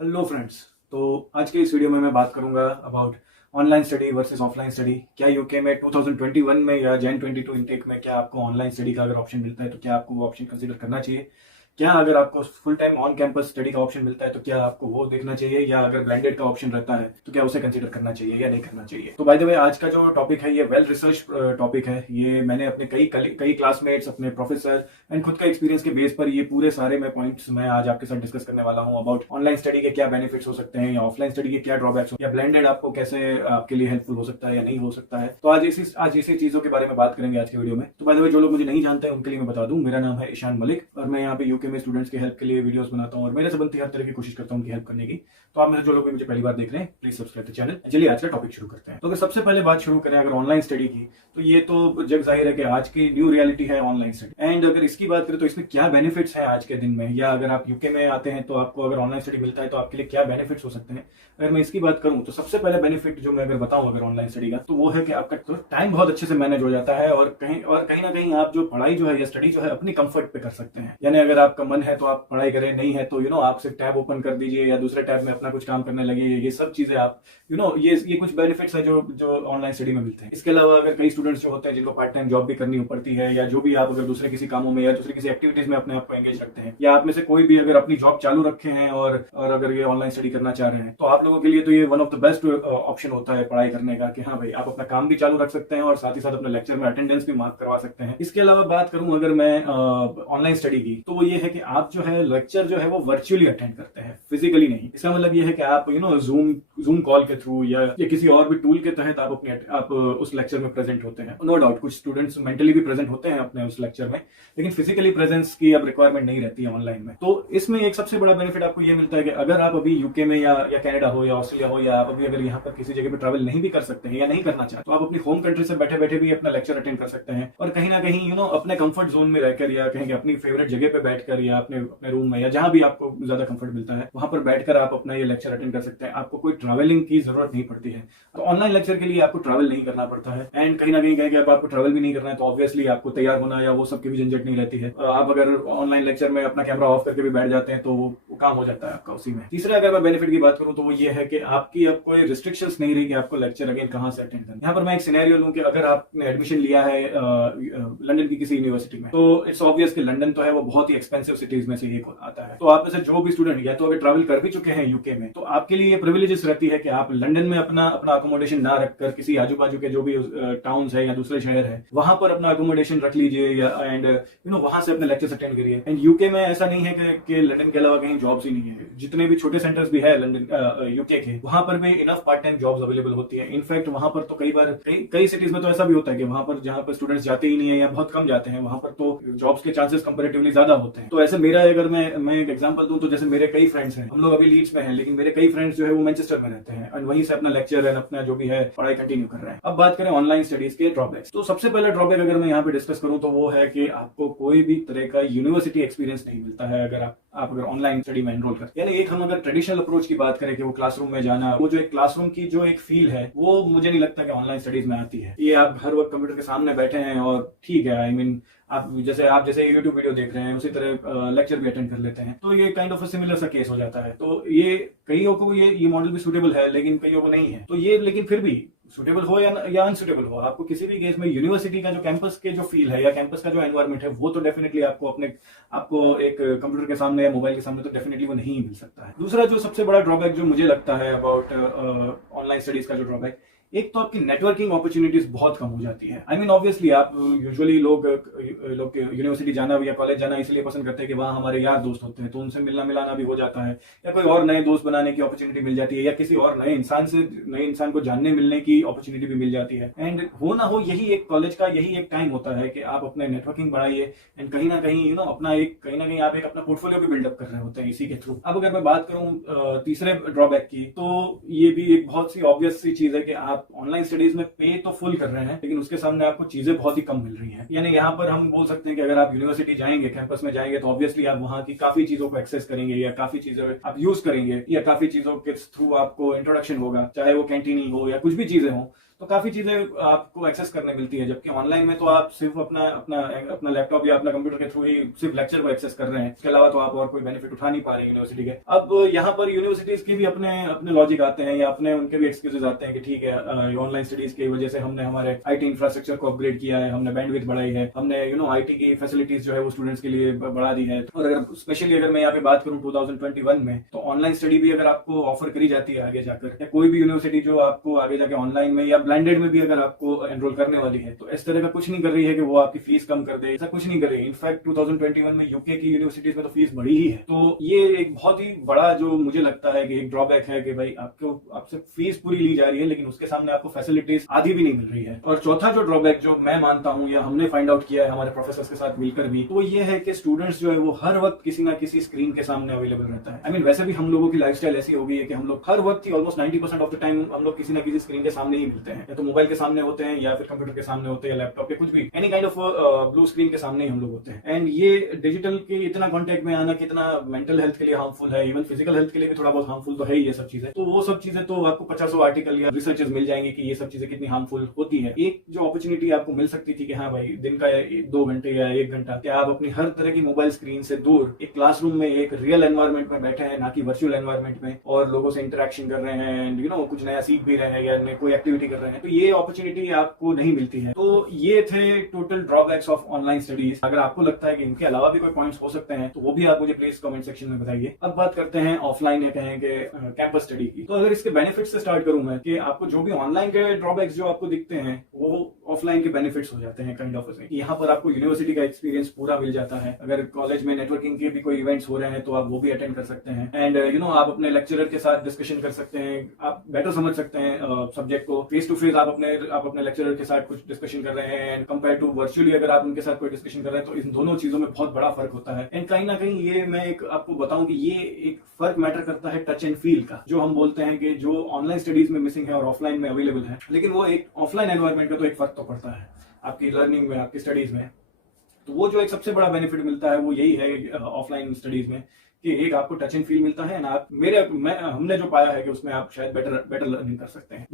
Hello friends. तो आज के इस वीडियो में मैं बात करूंगा about online study versus offline study. क्या यूके में 2021 में या जैन 22 इनटेक में क्या आपको ऑनलाइन स्टडी का अगर ऑप्शन मिलता है तो क्या आपको वो ऑप्शन कंसीडर करना चाहिए? क्या अगर आपको full time on campus study का ऑप्शन मिलता है तो क्या आपको वो देखना चाहिए, या अगर ब्लेंडेड का ऑप्शन रहता है तो क्या उसे कंसीडर करना चाहिए या नहीं करना चाहिए? तो बाय द वे आज का जो टॉपिक है ये वेल रिसर्च टॉपिक है। ये मैंने अपने कई क्लासमेट्स, अपने प्रोफेसर एंड खुद का एक्सपीरियंस के बेस पर ये पूरे सारे मैं पॉइंट्स मैं आज आपके साथ डिस्कस करने वाला हूँ अबाउट ऑनलाइन स्टडी के क्या बेनिफिट्स हो सकते हैं या ऑफलाइन स्टडी के क्या ड्रॉबैक्स हो, या ब्लेंडेड आपको कैसे आपके लिए हेल्पफुल हो सकता है या नहीं हो सकता है। तो आज इसी चीजों के बारे में बात करेंगे आज के वीडियो में। तो बाय द वे जो लोग मुझे नहीं जानते हैं उनके लिए मैं बता दूं, मेरा नाम है ईशान मलिक और मैं यहाँ पे यूके में स्टूडेंट्स की हेल्प के लिए वीडियोस बनाता हूँ और मेरे से बनती हर तरह की कोशिश करता हूँ उनकी हेल्प करने की। तो आप में से जो लोग भी मुझे पहली बार देख रहे हैं प्लीज सब्सक्राइब द चैनल। चलिए आज का टॉपिक शुरू करते हैं। तो अगर सबसे पहले बात शुरू करें अगर ऑनलाइन स्टडी की, तो ये तो जग जाहिर है कि आज की न्यू रियलिटी है ऑनलाइन स्टडी। एंड अगर इसकी बात करें तो इसमें क्या बेनिफिट्स हैं आज के दिन में, या अगर आप यूके में आते हैं तो आपको अगर ऑनलाइन स्टडी मिलता है तो आपके लिए क्या बेनिफिट्स हो सकते हैं। अगर मैं इसकी बात करूं तो सबसे पहले बेनिफिट जो मैं अगर बताऊं अगर ऑनलाइन स्टडी का, तो वो है कि आपका टाइम बहुत अच्छे से मैनेज हो जाता है और कहीं ना कहीं आप जो पढ़ाई जो है या स्टडी जो है अपनी कंफर्ट पे कर सकते हैं। यानी अगर आपका मन है तो आप पढ़ाई करें, नहीं है तो आप सिर्फ टैब ओपन कर दीजिए या दूसरे टैब में अपना कुछ काम करने लगे। ये सब चीजें आप ये कुछ बेनिफिट्स है जो ऑनलाइन स्टडी में मिलते हैं। इसके अलावा अगर कई स्टूडेंट्स जो होते हैं जिनको पार्ट टाइम जॉब भी करनी पड़ती है, या जो भी आप अगर दूसरे किसी कामों में या दूसरे किसी एक्टिविटीज में अपने आप को एंगेज रखते हैं, या आप में से कोई भी अगर अपनी जॉब चालू रखे हैं और अगर ये ऑनलाइन स्टडी करना चाह रहे हैं, तो आप लोगों के लिए तो ये one of the best option होता है पढ़ाई करने का कि हाँ भाई आप अपना काम भी चालू रख सकते हैं और साथ ही साथ अपने लेक्चर में अटेंडेंस भी मार्क करवा सकते हैं। इसके अलावा बात करूं अगर मैं ऑनलाइन स्टडी की, तो वो ये है कि आप जो है लेक्चर जो है वो वर्चुअली अटेंड करते हैं, फिजिकली नहीं। इसका मतलब ये है कि आप जूम कॉल के थ्रू या किसी और भी टूल के तहत आप उस लेक्चर में प्रेजेंट होते हैं। नो डाउट कुछ स्टूडेंट्स मेंटली भी प्रेजेंट होते हैं अपने उस लेक्चर में, लेकिन फिजिकली प्रेजेंस की अब रिक्वायरमेंट नहीं रहती है ऑनलाइन में। तो इसमें एक सबसे बड़ा बेनिफिट आपको ये मिलता है कि अगर आप अभी यूके में या कनाडा हो या ऑस्ट्रेलिया हो, या आप अभी अगर यहाँ पर किसी जगह पर ट्रैवल नहीं भी कर सकते हैं या नहीं करना चाहते, तो आप अपनी होम कंट्री से बैठे बैठे भी अपना लेक्चर अटेंड कर सकते हैं और कहीं ना कहीं अपने कंफर्ट जोन में रहकर या कहीं अपनी फेवरेट जगह पे बैठकर या अपने रूम में या जहां भी आपको ज्यादा कंफर्ट मिलता है वहां पर बैठकर आप अपना ये लेक्चर अटेंड कर सकते हैं। आपको कोई ट्रैवलिंग की जरूरत नहीं पड़ती है। तो ऑनलाइन लेक्चर के लिए आपको ट्रैवल नहीं करना पड़ता है। एंड कहीं ना कहीं कहेंगे अब आपको ट्रैवल भी नहीं करना है तो ऑब्वियसली आपको तैयार होना या वो सब की भी झंझट नहीं रहती है। आप अगर ऑनलाइन लेक्चर में अपना कैमरा ऑफ करके भी बैठ जाते हैं तो वो काम हो जाता है आपका उसी में। तीसरा अगर मैं बेनिफिट की बात करूं तो वो ये है कि आपकी अब कोई रिस्ट्रिक्शंस नहीं रही कि आपको लेक्चर अगेन कहां से अटेंड करना। यहाँ पर मैं एक सिनेरियो लूं कि अगर आपने एडमिशन लिया है लंदन की किसी यूनिवर्सिटी में, तो इट्स ऑब्वियस कि लंदन तो है वो बहुत ही एक्सपेंसिव सिटीज में से एक आता है। तो आप में से जो भी स्टूडेंट या तो अगर ट्रैवल कर भी चुके हैं यूके में, तो आपके लिए ये प्रिविलेजेस रहती है कि आप लंदन में अपना अकोमोडेशन ना रखकर किसी आजू बाजू के जो भी टाउन्स है या दूसरे शहर है वहां पर अपना अकोमोडेशन रख लीजिए या एंड वहां से अपने लेक्चर्स अटेंड करिए। एंड यूके में ऐसा नहीं है कि लंदन के अलावा कहीं जॉब्स ही नहीं है। जितने भी छोटे सेंटर्स भी है लंदन यूके के, वहां पर भी enough part time jobs available होती है। इनफैक्ट वहां पर तो कई बार कई सिटीज में तो ऐसा भी होता है कि वहां पर जहां पर स्टूडेंट्स जाते ही नहीं है या बहुत कम जाते हैं, वहां पर तो जॉब्स के चांसेस कंपैरेटिवली ज्यादा होते हैं। तो ऐसे मेरा अगर मैं एक एग्जांपल दूं तो जैसे मेरे कई फ्रेंड्स हैं, हम लोग अभी लीड्स में हैं, लेकिन मेरे कई फ्रेंड्स जो है वो मैनचेस्टर में रहते हैं और वहीं से अपना लेक्चर एंड अपना जो भी है पढ़ाई कंटिन्यू कर रहे हैं। अब बात करें ऑनलाइन स्टडीज के ड्रॉबैक्स, तो सबसे पहला ड्रॉबैक अगर मैं यहाँ पे डिस्कस करूं तो वो है कि आपको कोई भी तरह का यूनिवर्सिटी एक्सपीरियंस नहीं मिलता है अगर आप अगर ऑनलाइन स्टडी में एनरोल करते हैं। यानी एक हम अगर ट्रेडिशनल अप्रोच की बात करें कि वो क्लासरूम में जाना, वो जो एक क्लासरूम की जो एक फील है वो मुझे नहीं लगता कि ऑनलाइन स्टडीज में आती है। ये आप हर वक्त कंप्यूटर के सामने बैठे हैं और ठीक है, आई मीन आप जैसे यूट्यूब वीडियो देख रहे हैं उसी तरह लेक्चर भी अटेंड कर लेते हैं, तो ये काइंड ऑफ अ सिमिलर सा केस हो जाता है। तो ये कईयों को ये मॉडल भी सूटेबल है लेकिन कईयों को नहीं है। तो ये लेकिन फिर भी सुटेबल हो या अनसुटेबल हो, आपको किसी भी केस में यूनिवर्सिटी का जो कैंपस के जो फील है या कैंपस का जो एनवायरमेंट है वो तो डेफिनेटली आपको एक कंप्यूटर के सामने या मोबाइल के सामने तो डेफिनेटली वो नहीं मिल सकता है। दूसरा जो सबसे बड़ा ड्रॉबैक जो मुझे लगता है अबाउट ऑनलाइन स्टडीज का जो ड्रॉबैक, एक तो आपकी नेटवर्किंग अपॉर्चुनिटीज बहुत कम हो जाती है। आई मीन ऑब्वियसली आप यूजुअली लोग यूनिवर्सिटी जाना या कॉलेज जाना इसलिए पसंद करते हैं कि वहाँ हमारे यार दोस्त होते हैं तो उनसे मिलना मिलाना भी हो जाता है, या कोई और नए दोस्त बनाने की अपॉर्चुनिटी मिल जाती है, या किसी और नए इंसान को जानने मिलने की अपॉर्चुनिटी भी मिल जाती है। एंड हो ना हो यही एक कॉलेज का यही एक टाइम होता है कि आप अपने नेटवर्किंग बढ़ाइए एंड कहीं ना कहीं कहीं ना कहीं आप एक अपना पोर्टफोलियो भी बिल्डअप कर रहे होते हैं इसी के थ्रू। अब अगर मैं बात करूं तीसरे ड्रॉबैक की, तो ये भी एक बहुत सी ऑब्वियस सी चीज है कि आप आप ऑनलाइन स्टडीज में पे तो फुल कर रहे हैं, लेकिन उसके सामने आपको चीजें बहुत ही कम मिल रही हैं। यानी यहाँ पर हम बोल सकते हैं कि अगर आप यूनिवर्सिटी जाएंगे, कैंपस में जाएंगे, तो ऑब्वियसली आप वहाँ की काफी चीजों को एक्सेस करेंगे या काफी चीजें आप यूज करेंगे या काफी चीजों के थ्रू आपको इंट्रोडक्शन होगा, चाहे वो कैंटीनिंग हो या कुछ भी चीजें हो, तो काफी चीजें आपको एक्सेस करने मिलती है। जबकि ऑनलाइन में तो आप सिर्फ अपना अपना अपना लैपटॉप या अपना कंप्यूटर के थ्रू ही सिर्फ लेक्चर को एक्सेस कर रहे हैं, इसके अलावा तो आप और कोई बेनिफिट उठा नहीं पा रहे यूनिवर्सिटी के। अब यहाँ पर यूनिवर्सिटीज के भी अपने अपने लॉजिक आते हैं या अपने उनके भी एक्सक्यूजेज आते हैं कि ठीक है, ऑनलाइन स्टडीज की वजह से हमने हमारे आईटी इंफ्रास्ट्रक्चर को अपग्रेड किया है, हमने बैंडविड्थ बढ़ाई है, हमने आईटी की फैसिलिटीज जो है वो स्टूडेंट्स के लिए बढ़ा दी है। और अगर स्पेशली अगर मैं यहाँ पे बात करूँ 2021 में, तो ऑनलाइन स्टडी भी अगर आपको ऑफर करी जाती है आगे जाकर, या कोई भी यूनिवर्सिटी जो आपको आगे जाके ऑनलाइन में या ब्लेंडेड में भी अगर आपको एनरोल करने वाली है, तो इस तरह का कुछ नहीं कर रही है कि वो आपकी फीस कम कर दे, ऐसा कुछ नहीं कर रही है। इनफैक्ट 2021 में यूके की यूनिवर्सिटीज में तो फीस बढ़ी ही है। तो ये एक बहुत ही बड़ा जो मुझे लगता है कि एक ड्रॉबैक है कि भाई आपसे फीस पूरी ली जा रही है, लेकिन उसके सामने आपको फैसिलिटीज आधी भी नहीं मिल रही है। और चौथा जो ड्रॉबैक जो मैं मानता हूं या हमने फाइंड आउट किया है हमारे प्रोफेसर के साथ मिलकर भी, तो ये है कि स्टूडेंट्स जो है वो हर वक्त किसी ना किसी स्क्रीन के सामने अवेलेबल रहता है। आई मीन वैसे भी हम लोगों की लाइफस्टाइल ऐसी हो गई है कि हम लोग हर वक्त ही ऑलमोस्ट 90% ऑफ द टाइम हम लोग किसी ना किसी स्क्रीन के सामने ही मिलते हैं, या तो मोबाइल के सामने होते हैं या फिर कंप्यूटर के सामने होते हैं, लैपटॉप के, कुछ भी any kind of blue screen के सामने ही हम लोग होते हैं। एंड ये डिजिटल के इतना कांटेक्ट में आना कितना मेंटल हेल्थ के लिए हार्मफुल है, इवन फिजिकल हेल्थ के लिए भी थोड़ा बहुत हार्मफुल तो है ही ये सब चीजें। तो वो सब चीजें तो आपको 50 आर्टिकल या रिसर्चेस मिल जाएंगे कि ये सब चीजें कितनी हार्मफुल होती है। एक जो अपॉर्चुनिटी आपको मिल सकती थी कि हाँ भाई दिन का 2 घंटे या 1 घंटा क्या आप अपनी हर तरह की मोबाइल स्क्रीन से दूर एक क्लासरूम में एक रियल एनवायरमेंट में बैठे हैं, ना कि वर्चुअल एनवायरमेंट में, और लोगों से इंटरेक्शन कर रहे हैं एंड कुछ नया सीख भी रहे हैं या कोई एक्टिविटी कर रहे हैं, तो ये अपॉर्चुनिटी आपको नहीं मिलती है। तो ये थे total drawbacks of online studies. अगर आपको लगता है कि इनके अलावा भी कोई पॉइंट्स हो सकते हैं तो वो भी आप मुझे प्लीज कमेंट सेक्शन में बताइए। अब बात करते हैं ऑफलाइन या कहेंगे कैंपस स्टडी की। तो अगर इसके बेनिफिट से स्टार्ट करूं मैं, कि आपको जो भी ऑनलाइन के ड्रॉबैक्स जो आपको दिखते हैं वो ऑफलाइन के बेनिफिट्स हो जाते हैं काइंड ऑफ। यहाँ पर आपको यूनिवर्सिटी का एक्सपीरियंस पूरा मिल जाता है। अगर कॉलेज में नेटवर्किंग के भी कोई इवेंट्स हो रहे हैं तो आप वो भी अटेंड कर सकते हैं, एंड आप अपने लेक्चरर के साथ डिस्कशन कर सकते हैं, आप बेटर समझ सकते हैं सब्जेक्ट को। फेस टू फेस आप अपने लेक्चरर के साथ कुछ डिस्कशन कर रहे हैं, एंड कंपेयर टू वर्चुअली अगर आप उनके साथ कोई डिस्कशन कर रहे हैं, तो इन दोनों चीजों में बहुत बड़ा फर्क होता है। एंड कहीं ना कहीं ये मैं एक आपको बताऊं कि ये एक फर्क मैटर करता है टच एंड फील का, जो हम बोलते हैं कि जो ऑनलाइन स्टडीज में मिसिंग है और ऑफलाइन में अवेलेबल है। लेकिन वो एक ऑफलाइन एनवायरमेंट का तो एक फर्क तो पड़ता है आपकी लर्निंग में, आपकी स्टडीज में। तो वो जो एक सबसे बड़ा बेनिफिट मिलता है वो यही है ऑफलाइन स्टडीज में, कि एक आपको टच एंड फील मिलता है ना, आप हमने जो पाया है कि उसमें आप शायद बेटर लर्निंग कर सकते हैं।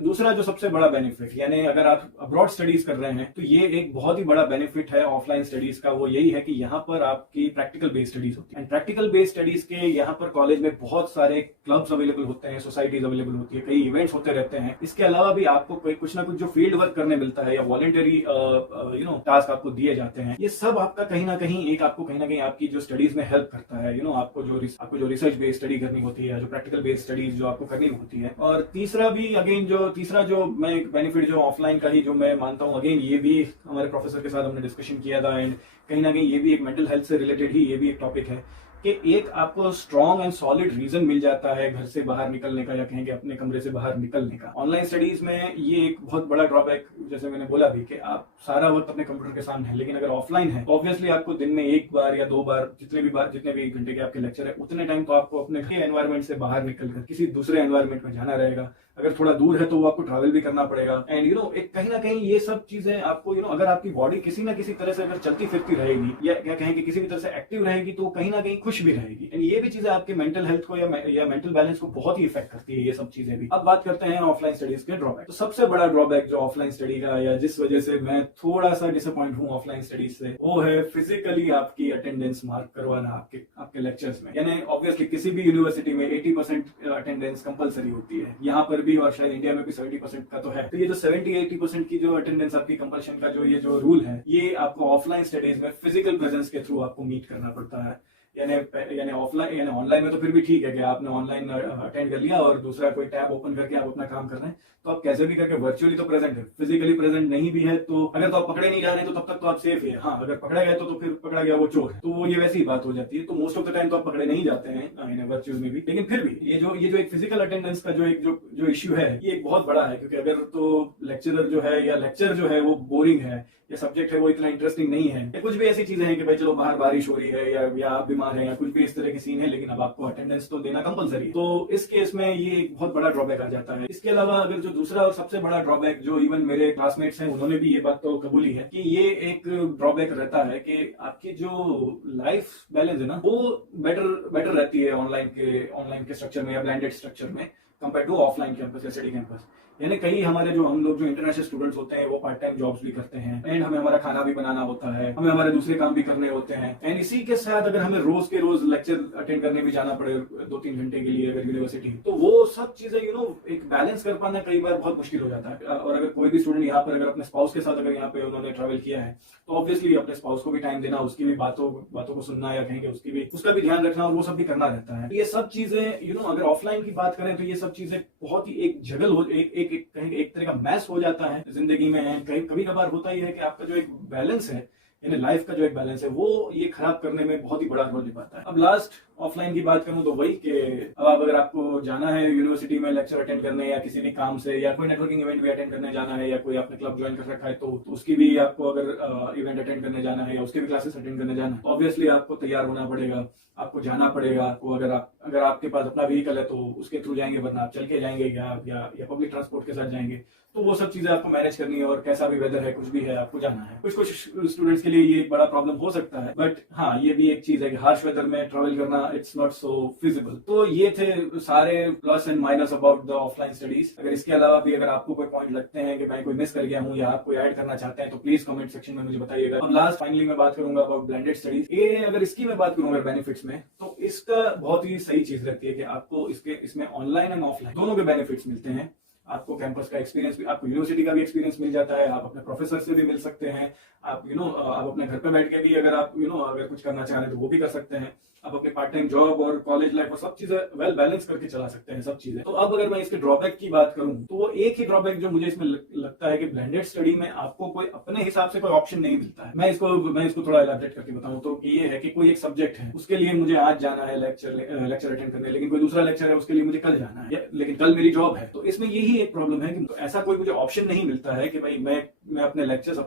दूसरा जो सबसे बड़ा बेनिफिट, यानी अगर आप अब्रॉड स्टडीज कर रहे हैं, तो ये एक बहुत ही बड़ा बेनिफिट है ऑफलाइन स्टडीज का, वो यही है कि यहाँ पर आपकी प्रैक्टिकल बेस्ड स्टडीज होती है। एंड प्रैक्टिकल बेस्ड स्टडीज के यहाँ पर कॉलेज में बहुत सारे क्लब्स अवेलेबल होते हैं, सोसाइटीज अवेलेबल होती है, कई इवेंट्स होते रहते हैं। इसके अलावा भी आपको कुछ ना कुछ जो फील्ड वर्क करने मिलता है या वॉलंटरी टास्क आपको दिए जाते हैं, ये सब आपका कहीं ना कहीं आपकी जो स्टडीज में हेल्प करता है। आपको जो रिसर्च बेस्ड स्टडी करनी होती है, जो प्रैक्टिकल बेस्ड स्टडीज जो आपको करनी होती है। और तीसरा जो मैं एक बेनिफिट जो ऑफलाइन का ही जो मैं मानता हूँ, अगेन ये भी हमारे प्रोफेसर के साथ हमने डिस्कशन किया था, एंड कहीं ना कहीं ये भी एक मेंटल हेल्थ से रिलेटेड ही ये भी एक टॉपिक है, कि एक आपको स्ट्रॉन्ग एंड सॉलिड रीजन मिल जाता है घर से बाहर निकलने का, या कहेंगे अपने कमरे से बाहर निकलने का। ऑनलाइन स्टडीज में ये एक बहुत बड़ा ड्रॉबैक, जैसे मैंने बोला भी, कि आप सारा वक्त अपने कंप्यूटर के सामने है। लेकिन अगर ऑफलाइन है, ऑब्वियसली आपको दिन में 1 बार या 2 बार, जितने भी 1 घंटे के आपके लेक्चर है, उतने टाइम तो आपको अपने एनवायरमेंट से बाहर निकलकर किसी दूसरे एनवायरमेंट में जाना रहेगा। अगर थोड़ा दूर है तो वो आपको ट्रैवल भी करना पड़ेगा। एंड एक कहीं ना कहीं ये सब चीजें आपको अगर आपकी बॉडी किसी ना किसी तरह से अगर चलती फिरती रहेगी, या क्या कहेंगे किसी भी तरह से एक्टिव रहेगी, तो कहीं ना कहीं खुश भी रहेगी। एंड ये भी चीजें आपके मेंटल हेल्थ को या मेंटल बैलेंस को बहुत ही इफेक्ट करती है, ये सब चीजें भी। अब बात करते हैं ऑफलाइन स्टडीज के ड्रॉबैक। तो सबसे बड़ा ड्रॉबैक जो ऑफलाइन स्टडी का, या जिस वजह से मैं थोड़ा सा डिसअपॉइंट हूँ ऑफलाइन स्टडीज से, वो है फिजिकली आपकी अटेंडेंस मार्क करवाना आपके लेक्चर्स में। यानी ऑब्वियसली किसी भी यूनिवर्सिटी में 80% अटेंडेंस कंपलसरी होती है, यहाँ पर भी और शायद इंडिया में 70% का तो है। तो ये जो 70-80% की जो अटेंडेंस आपकी कंपल्शन का जो रूल है, ये आपको ऑफलाइन स्टडीज में फिजिकल प्रेजेंस के थ्रू आपको मीट करना पड़ता है। यानी ऑनलाइन में तो फिर भी ठीक है कि आपने ऑनलाइन अटेंड कर लिया और दूसरा कोई टैब ओपन करके आप अपना काम कर रहे हैं, तो आप कैसे भी करके वर्चुअली तो प्रेजेंट है। फिजिकली प्रेजेंट नहीं भी है तो अगर तो आप पकड़े नहीं जा रहे हैं तो तब तक तो आप सेफ है। हाँ, अगर पकड़ा गया तो फिर पकड़ा गया वो चोर है, तो वो ये वैसी बात हो जाती है। तो मोस्ट ऑफ द टाइम तो आप पकड़े नहीं जाते हैं वर्चुअल में भी, लेकिन फिर भी ये जो एक फिजिकल अटेंडेंस का जो इश्यू है, ये एक बहुत बड़ा है। क्योंकि अगर तो लेक्चरर जो है या लेक्चर जो है वो बोरिंग है, ये सब्जेक्ट है वो इतना इंटरेस्टिंग नहीं है, या कुछ भी ऐसी चीजें हैं कि भाई चलो बाहर बारिश हो रही है या आप बीमार हैं या कुछ भी इस तरह की सीन है, लेकिन अब आपको अटेंडेंस तो देना कंपलसरी है, तो इस केस में ये एक बहुत बड़ा ड्रॉबैक आ जाता है। इसके अलावा अगर जो दूसरा और सबसे बड़ा ड्रॉबैक, जो इवन मेरे क्लासमेट्स हैं उन्होंने भी ये बात तो कबूली है कि ये एक ड्रॉबैक रहता है कि आपकी जो लाइफ बैलेंस है ना वो बेटर रहती है ऑनलाइन के स्ट्रक्चर में या ब्लेंडेड स्ट्रक्चर में कंपेयर टू ऑफलाइन कैंपस या स्टडी कैंपस। यानी कई हमारे हम लोग जो इंटरनेशनल स्टूडेंट्स होते हैं वो पार्ट टाइम जॉब्स भी करते हैं, एंड हमें हमारा खाना भी बनाना होता है, हमें हमारे दूसरे काम भी करने होते हैं, एंड इसी के साथ अगर हमें रोज के रोज लेक्चर अटेंड करने भी जाना पड़े 2-3 घंटे के लिए अगर यूनिवर्सिटी, तो वो सब चीजें एक बैलेंस कर पाना कई बार बहुत मुश्किल हो जाता है। और अगर कोई भी स्टूडेंट यहाँ पर अगर अपने स्पाउस के साथ अगर यहाँ पे उन्होंने ट्रैवल किया है तो ऑब्वियसली अपने स्पाउस को भी टाइम देना, उसकी भी बातों को सुनना, या कहेंगे उसका भी ध्यान रखना, और वो सब भी करना रहता है। ये सब चीजें अगर ऑफलाइन की बात करें तो ये सब चीजें बहुत ही एक जगल हो, एक तरह का मैस हो जाता है जिंदगी में। कभी कभार होता ही है कि आपका जो एक बैलेंस है, यानी लाइफ का जो एक बैलेंस है, वो ये खराब करने में बहुत ही बड़ा रोल निभाता है। अब लास्ट ऑफलाइन की बात करूं तो वही कि अब अगर आपको जाना है यूनिवर्सिटी में लेक्चर अटेंड करने, या किसी भी काम से, या कोई नेटवर्किंग इवेंट भी अटेंड करने जाना है, या कोई आपने क्लब ज्वाइन कर रखा है तो उसकी भी आपको अगर इवेंट अटेंड करने जाना है या उसके भी क्लासेस अटेंड करने जाना है, तो ऑब्वियसली आपको तैयार होना पड़ेगा, आपको जाना पड़ेगा। आपको अगर आपके पास अपना व्हीकल है तो उसके थ्रू जाएंगे, वरना आप चल के जाएंगे या पब्लिक ट्रांसपोर्ट के साथ जाएंगे, तो वो सब चीजें आपको मैनेज करनी है। और कैसा भी वेदर है, कुछ भी है, आपको जाना है। कुछ स्टूडेंट्स के लिए ये एक बड़ा प्रॉब्लम हो सकता है, बट हाँ, ये भी एक चीज है कि हार्श वेदर में ट्रैवल करना इट्स नॉट सो फिजिबल। तो ये थे सारे plus and minus about the offline studies. अगर इसके अलावा भी अगर आपको कोई पॉइंट लगते हैं कि मैं कोई मिस कर गया हूँ या आप कोई ऐड करना चाहते हैं तो प्लीज कमेंट सेक्शन में मुझे बताइएगा। अब लास्ट फाइनली मैं बात करूंगा अबाउट ब्लेंडेड स्टडीज। ये अगर इसकी मैं बात करूंगा बेनिफिट्स में, तो इसका बहुत ही सही चीज रहती है कि आपको इसमें ऑनलाइन एंड ऑफलाइन दोनों के बेनिफिट्स मिलते हैं। आपको कैंपस का एक्सपीरियंस भी, आपको यूनिवर्सिटी का भी एक्सपीरियंस मिल जाता है, आप अपने प्रोफेसर से भी मिल सकते हैं, आप आप अपने घर पे बैठ के भी अगर आप अगर कुछ करना चाह रहे हैं तो वो भी कर सकते हैं। आप अपने पार्ट टाइम जॉब और कॉलेज लाइफ और सब चीजें वेल बैलेंस करके चला सकते हैं सब चीजें। तो अब अगर मैं इसके ड्रॉबैक की बात करूं तो वो एक ही ड्रॉबैक जो मुझे इसमें लगता है कि ब्लेंडेड स्टडी में आपको कोई अपने हिसाब से कोई ऑप्शन नहीं मिलता है। मैं इसको थोड़ा इलैबोरेट करके बताऊं तो ये है कि कोई एक सब्जेक्ट है, उसके लिए मुझे आज जाना है लेक्चर अटेंड करने, लेकिन कोई दूसरा लेक्चर है उसके लिए मुझे कल जाना है, लेकिन कल मेरी जॉब है। तो इसमें यही एक प्रॉब्लम है कि ऐसा कोई मुझे ऑप्शन नहीं मिलता है कि भाई मैं अपने लेक्चर्स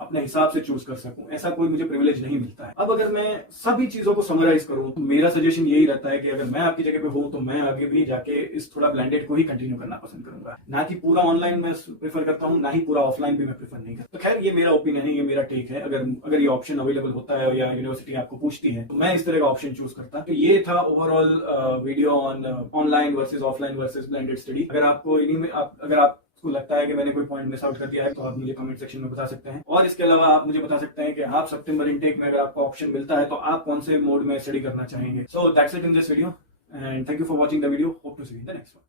अपने हिसाब से चूज कर सकूं, ऐसा कोई मुझे प्रिविलेज नहीं मिलता है। अब अगर मैं सभी चीजों को समराइज करूं तो मेरा सजेशन यही रहता है कि अगर मैं आपकी जगह पे हूं तो मैं आगे भी जाके इस थोड़ा ब्लेंडेड को ही कंटिन्यू करना पसंद करूंगा, ना कि पूरा ऑनलाइन मैं प्रेफर करता हूं, ना ही पूरा ऑफलाइन भी मैं प्रेफर नहीं करता। तो खैर, ये मेरा ओपिनियन है, ये मेरा टेक है। अगर ये ऑप्शन अवेलेबल होता है या यूनिवर्सिटी आपको पूछती है तो मैं इस तरह का ऑप्शन चूज करता। तो ये था overall video on online versus offline versus blended study. अगर आपको अगर आपको लगता है कि मैंने कोई पॉइंट मिस आउट कर दिया है तो आप मुझे कमेंट सेक्शन में बता सकते हैं। और इसके अलावा आप मुझे बता सकते हैं कि आप सितंबर इनटेक में अगर आपको ऑप्शन मिलता है तो आप कौन से मोड में स्टडी करना चाहेंगे। So that's it in this video and thank you for watching the video. Hope to see you in the next one.